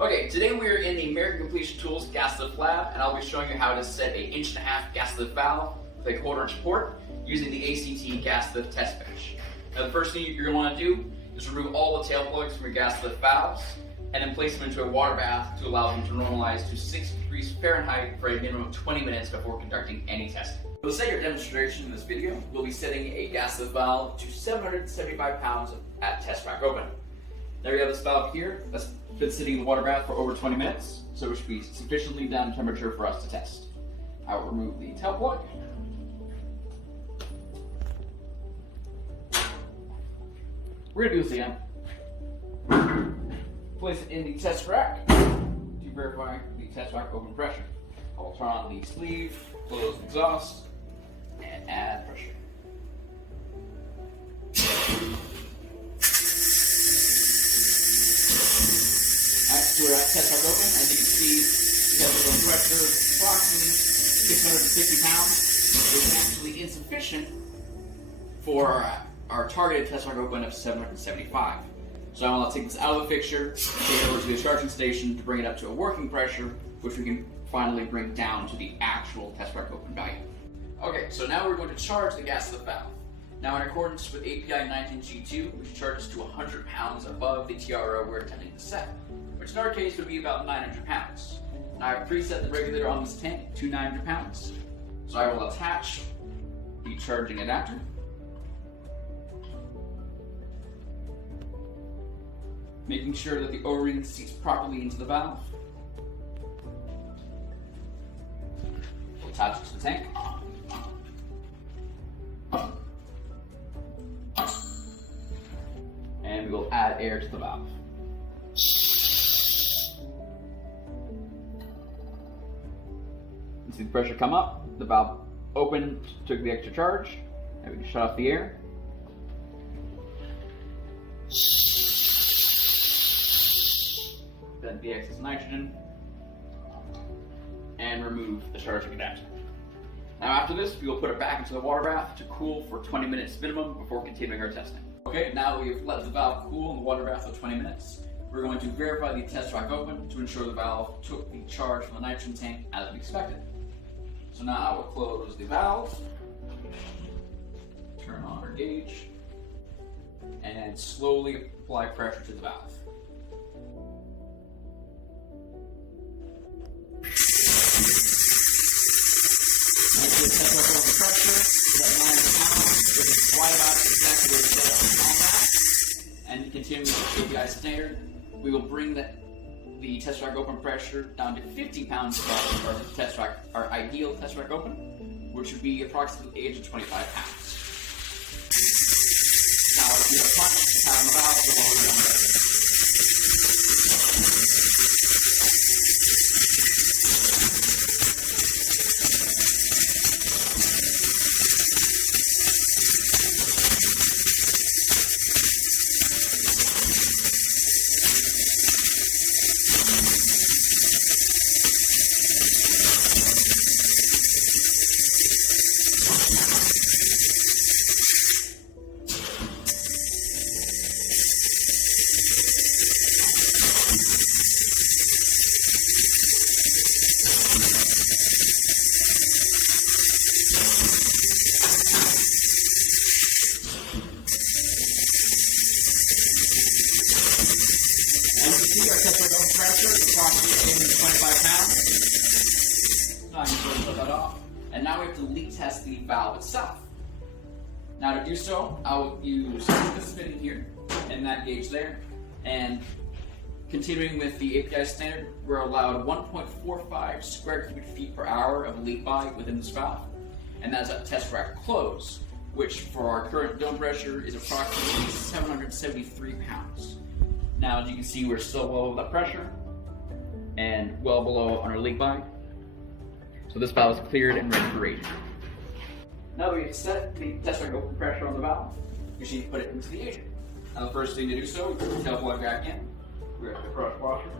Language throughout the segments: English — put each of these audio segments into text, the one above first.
Okay, today we are in the American Completion Tools gas lift lab, and I'll be showing you how to set a 1.5" gas lift valve with a 1/4" port using the ACT gas lift test bench. Now the first thing you're going to want to do is remove all the tail plugs from your gas lift valves and then place them into a water bath to allow them to normalize to 6 degrees Fahrenheit for a minimum of 20 minutes before conducting any testing. For the sake of demonstration in this video, we'll be setting a gas lift valve to 775 pounds at test rack open. There we have this valve here that's been sitting in the water bath for over 20 minutes, so it should be sufficiently down temperature for us to test. I will remove the tail plug. We're going to do this again. Place it in the test rack to verify the test rack open pressure. I will turn on the sleeve, close the exhaust, and add pressure. Alright, so we're at test rack open. As you can see, the open pressure is approximately 650 pounds, which is actually insufficient for our targeted test rack open of 775. So I want to take this out of the fixture, take it over to the charging station to bring it up to a working pressure, which we can finally bring down to the actual test rack open value. Okay, so now we're going to charge the gas lift valve. Now in accordance with API 19G2, we should charge this to 100 pounds above the TRO we're intending to set, which in our case would be about 900 pounds. Now I've preset the regulator on this tank to 900 pounds. So I will attach the charging adapter. Making sure that the O-ring seats properly into the valve. We'll attach it to the tank. And we will add air to the valve. You see the pressure come up, the valve opened, took the extra charge, and we can shut off the air. Then the excess nitrogen, and remove the charging adapter. Now after this, we will put it back into the water bath to cool for 20 minutes minimum before continuing our testing. Okay, now we've let the valve cool in the water bath for 20 minutes. We're going to verify the test rack open to ensure the valve took the charge from the nitrogen tank as we expected. So now I will close the valve, turn on our gauge, and slowly apply pressure to the valve. The test rack open pressure is at 900 pounds, which is right about exactly where it's set on that. And continuing with the API standard, we will bring the test rack open pressure down to 50 pounds above our test rack, our ideal test rack open, which would be approximately 8 to 25 pounds. Now, if you have a pump, have them about to lower it down. Our test rack open pressure is approximately 25 pounds. Now I can sort of put that off. And now we have to leak test the valve itself. Now to do so, I will use this fitting here and that gauge there. And continuing with the API standard, we're allowed 1.45 square cubic feet per hour of leak by within this valve. And that's at test rack close, which for our current dome pressure is approximately 773 pounds. Now, as you can see, we're still well below that pressure and well below on our leak by. So this valve is cleared and ready for rating. Now that we've set the test rack open pressure on the valve, we should need to put it into the agent. Now, the first thing to do so, we put the tail plug back in. We're at the crush washer.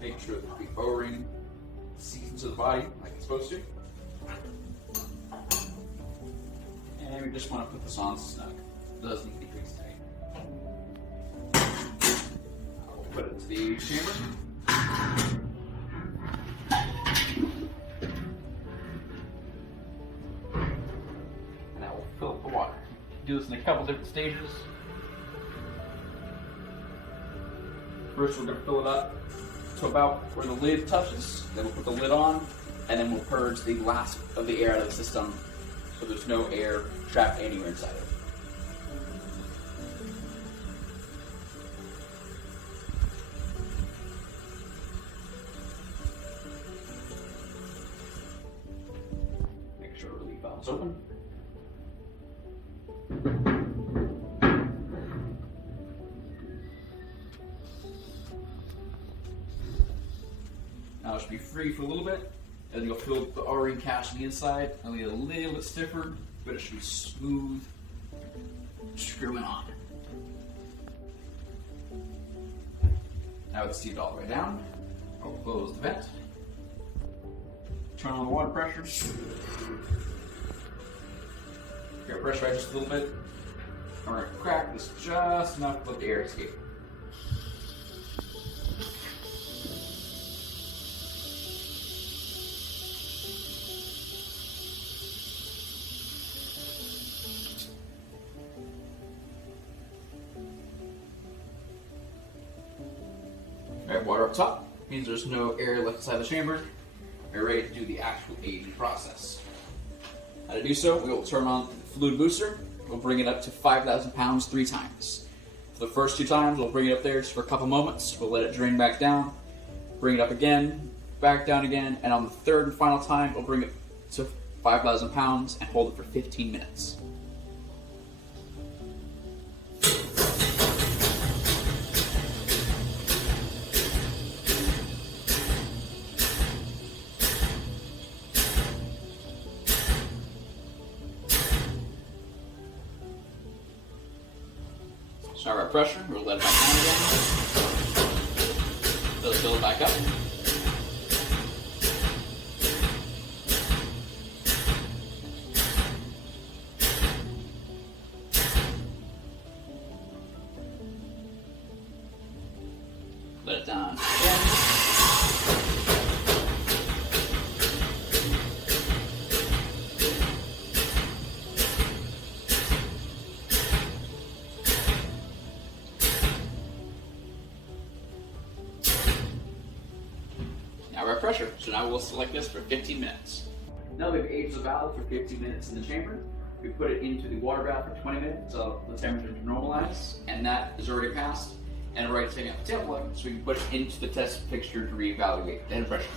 Make sure that the O-ring seats into the body like it's supposed to. And we just want to put this on snug. It does need to be pretty tight. the chamber. And that will fill up the water. Do this in a couple different stages. First, we're going to fill it up to about where the lid touches. Then we'll put the lid on, and then we'll purge the last of the air out of the system so there's no air trapped anywhere inside of it. Make sure the relief valve is open. Now it should be free for a little bit, and you'll feel the O-ring catch on the inside. It'll be a little bit stiffer, but it should be smooth screwing on. Now with the seat all the way down, I'll close the vent, turn on the water pressure, get pressurize just a little bit. I'm going to crack this just enough to let the air escape. Alright, water up top means there's no air left inside the chamber. We're ready to do the actual aging process. Now to do so, we will turn on the fluid booster. We'll bring it up to 5,000 pounds 3 times. For the first 2 times, we'll bring it up there just for a couple moments. We'll let it drain back down, bring it up again, back down again, and on the third and final time, we'll bring it to 5,000 pounds and hold it for 15 minutes. Start our pressure, we'll let it back down again. Let it fill it back up. Let it down again. Now we're at pressure, so now we'll select this for 15 minutes. Now we've aged the valve for 15 minutes in the chamber. We put it into the water bath for 20 minutes so the temperature to normalize, and that is already passed. And we're ready to take out the tail plug so we can put it into the test fixture to reevaluate the head pressure.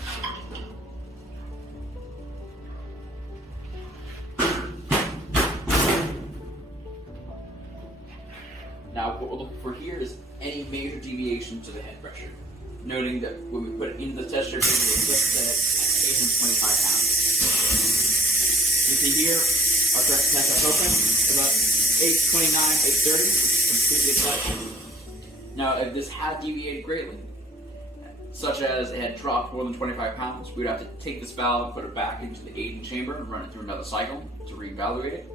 Now what we're looking for here is any major deviation to the head pressure. Noting that when we put it into the test strip, it will just set it at 825 pounds. You see here, our test is open. It's about 829, 830, which is completely flat. Now, if this had deviated greatly, such as it had dropped more than 25 pounds, we'd have to take this valve and put it back into the aging chamber and run it through another cycle to reevaluate it.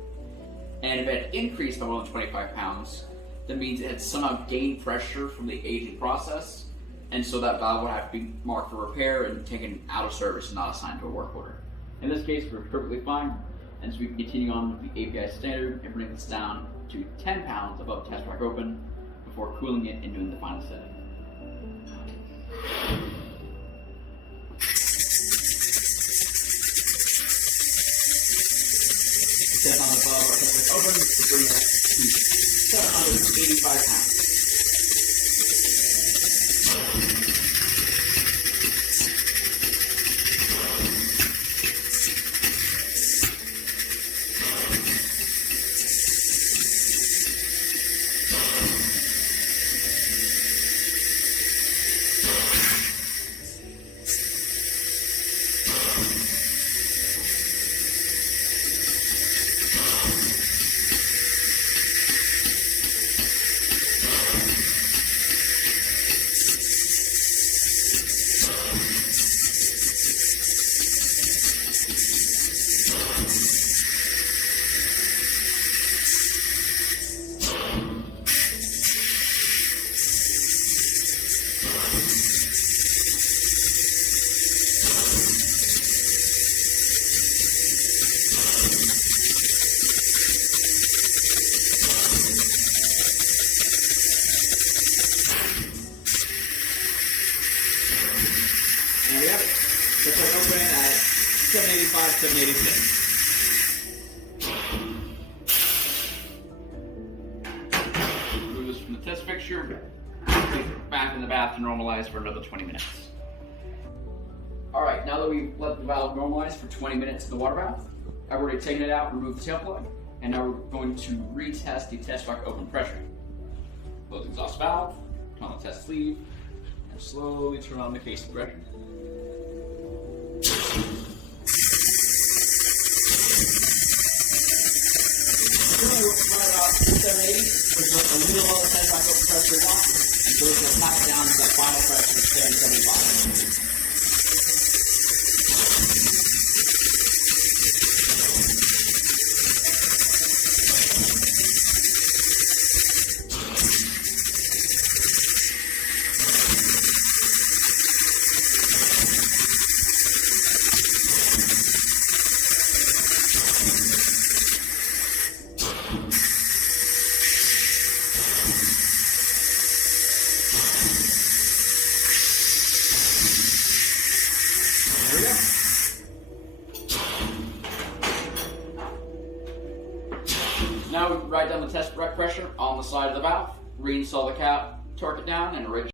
And if it had increased by more than 25 pounds, that means it had somehow gained pressure from the aging process. And so that valve would have to be marked for repair and taken out of service and not assigned to a work order. In this case, we're perfectly fine, and so we can continue on with the API standard and bring this down to 10 pounds above test rack open before cooling it and doing the final setting. Step on above our test rack open to bring that to 785 pounds. And we have it. So click open at 785, 786. Move this from the test fixture back in the bath to normalize for another 20 minutes. Alright, now that we've let the valve normalize for 20 minutes in the water bath, I've already taken it out, removed the tail plug, and now we're going to retest the test rock open pressure. Close the exhaust valve, turn on the test sleeve, and slowly turn on the casing pressure. About 780, which is a little lower than test rock open pressure we want, and so it's going to tap down to that final pressure of 775. There we go. Now we write down the test pressure on the side of the valve, reinstall the cap, torque it down, and